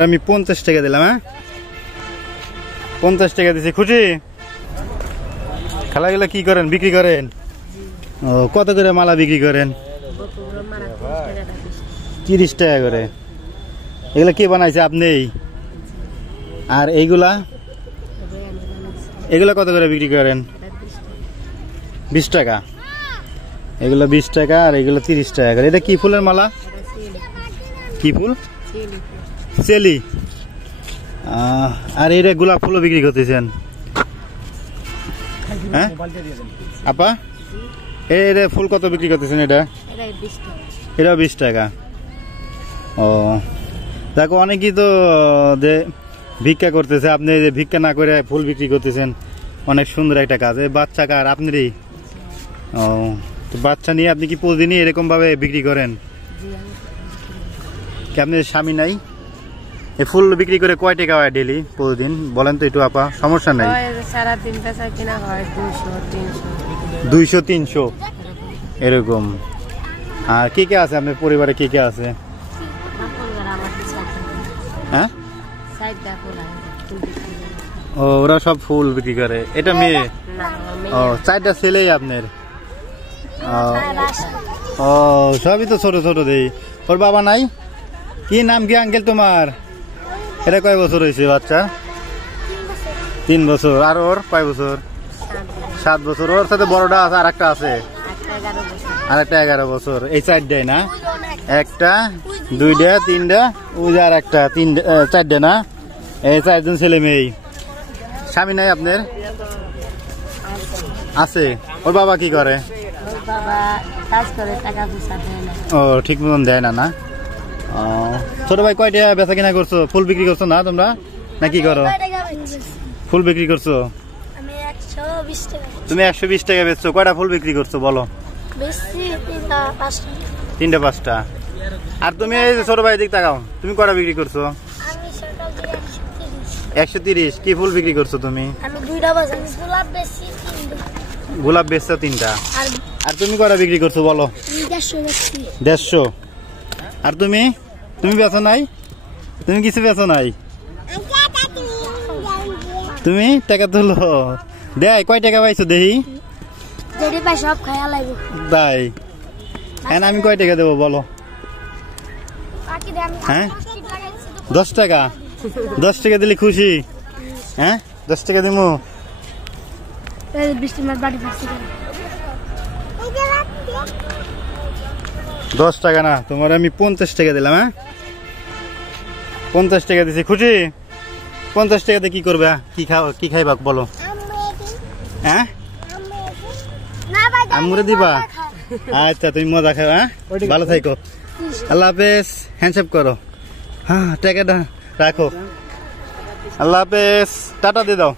আমি 50 টাকা দিলাম। হ্যাঁ 50 টাকা দিছি, খুশি? খেলাগুলো কি করেন, বিক্রি করেন? ও কত করে মালা বিক্রি করেন? 30 টাকা করে। এগুলা কে বানাইছে, আপনি? আর এইগুলা এগুলা কত করে বিক্রি করেন? 20 টাকা। এগুলো 20 টাকা আর এগুলো 30 টাকা করে। এটা কি ফুলের মালা? কি ফুল? চেলি। আর এটা গোলাপ ফুলও বিক্রি করতেছেন? হ্যাঁ আপা, এটা ফুল কত বিক্রি করতেছেন? এটা 20 টাকা। ও দেখো, অনেকেই তো ভিক্ষা করতেছে, আপনি ভিক্ষা না করে ফুল বিক্রি করতেছেন, অনেক সুন্দর একটা কাজ। বাচ্চা কার, আপনারই? ও তো বাচ্চা নিয়ে আপনি কি প্রতিদিনই এরকম ভাবে বিক্রি করেন? কি আপনার স্বামী নাই? এই ফুল বিক্রি করে কয় টাকা হয় ডেলি, প্রতিদিন বলেন তো একটু আপা? সমস্যা নাই। 200-300 এরকম। আর কে কে আছে আপনার পরিবারে, কে কে আছে? হ্যাঁ ও ওরা সব ফুল বিক্রি করে। এটা মেয়ে? ও 4টা ছেলেই আপনার? ও সবই তো ছোট ছোট দেই। ওর বাবা নাই? কি নাম কি আঙ্কেল তোমার? এটা কয় বছর হয়েছে বাচ্চা? 3 বছর। আর ওর কয় বছর? 7 বছর। ওর সাথে বড়টা আছে, আর একটা আছে, আর একটা 11 বছর। এই 4টাই না? 1টা 2টা 3টা, ওই যে আর একটা 4টা না? এই 4জন ছেলে মেয়ে। স্বামী নাই আপনার? আছে। ওর বাবা কি করে? ও ঠিক মতন দেয় না? না ছোট ভাই কয়টা বেচা কিনা করছো? ফুল বিক্রি করছো না তোমরা, না কি করো? ফুল বিক্রি করছো? তুমি 120 টাকা বেচছো। কয়টা ফুল বিক্রি করছো বলো? 3টা 5টা। আর তুমি এই ছোট ভাই দিক তাকাও, তুমি কয়টা বিক্রি করছো? 130। কি ফুল বিক্রি করছো তুমি? গোলাপ বেচছো 3টা। আর তুমি কয়টা বিক্রি করছো বলো? 150। আর তুমি বেচো নাই? তুমি কিছু বেচো নাই? তুমি টাকা তুলো দেয়। কয় টাকা পাইছো দেখি? তাই? হ্যাঁ আমি কয় টাকা দেবো বলো? হ্যাঁ 10 টাকা। 10 টাকা দিলে খুশি? হ্যাঁ 10 টাকা দিমু। 10 টাকা না, তোমার আমি 50 টাকা দিলাম। হ্যাঁ 50 টাকা দিছি, খুশি? 50 টাকাতে কি করবে, কি খাইবা বলো? হ্যাঁ আমরে দিবা? আচ্ছা তুমি মজা খাও। হ্যাঁ ভালো থাকো, আল্লাহ হাফেজ। হ্যান্ডশেক করো। হ্যাঁ টাকাটা রাখো, আল্লাহ হাফেজ, টাটা দিয়ে দাও।